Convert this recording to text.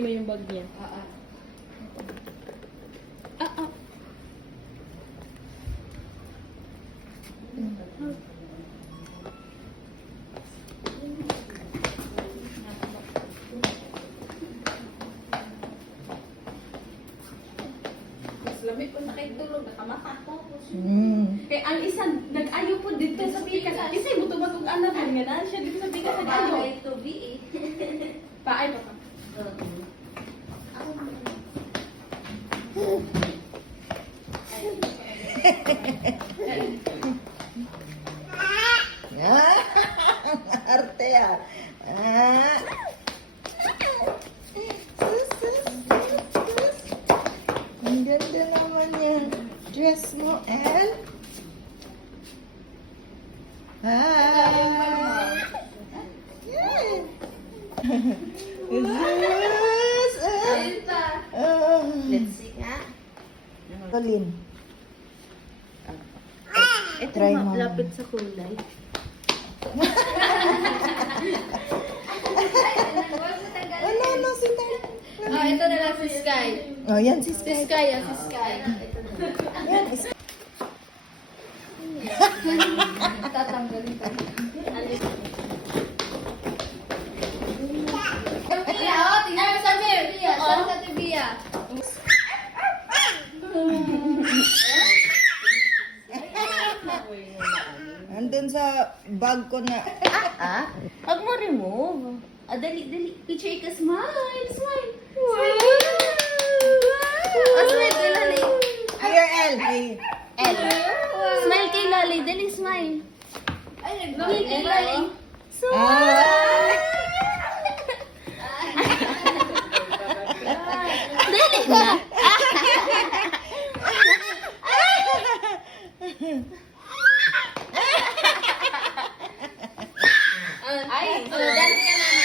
mo yung bag niya. Ah. Lamig ko na kayo tulog, nakamata ko. Kaya ang isa, nag-ayo po dito sa pikas. Isa mo tumatog anak mo nga na siya dito sa pikas nag-ayo. Bakit to be eh. Paay pa ka. Ako naman. Arte ah. Ang ganda naman yung dress mo, El. Hi! Yes! Yes! Ayun pa. Let's see nga. Colin. Ito Try mo. lapit sa kulay. Ano, si Tay? Oh, ito na lang si Sky. Oh, yan si Si Sky. Sky, si Sky. Yan, is Tatanggalin ko. Bia, oh, tingnan mo sa mirror. Bia, saan ka ti Bia? andun sa bag ko na. Huwag mo remove. Dali, dali. Picture ka. Smile, smile. Smile kay Lali. Here, El. Hey. El. Smile kay Lali. Dali, smile. Ay, nag-smile kay Lali. Dali na. Ay, dance ka na.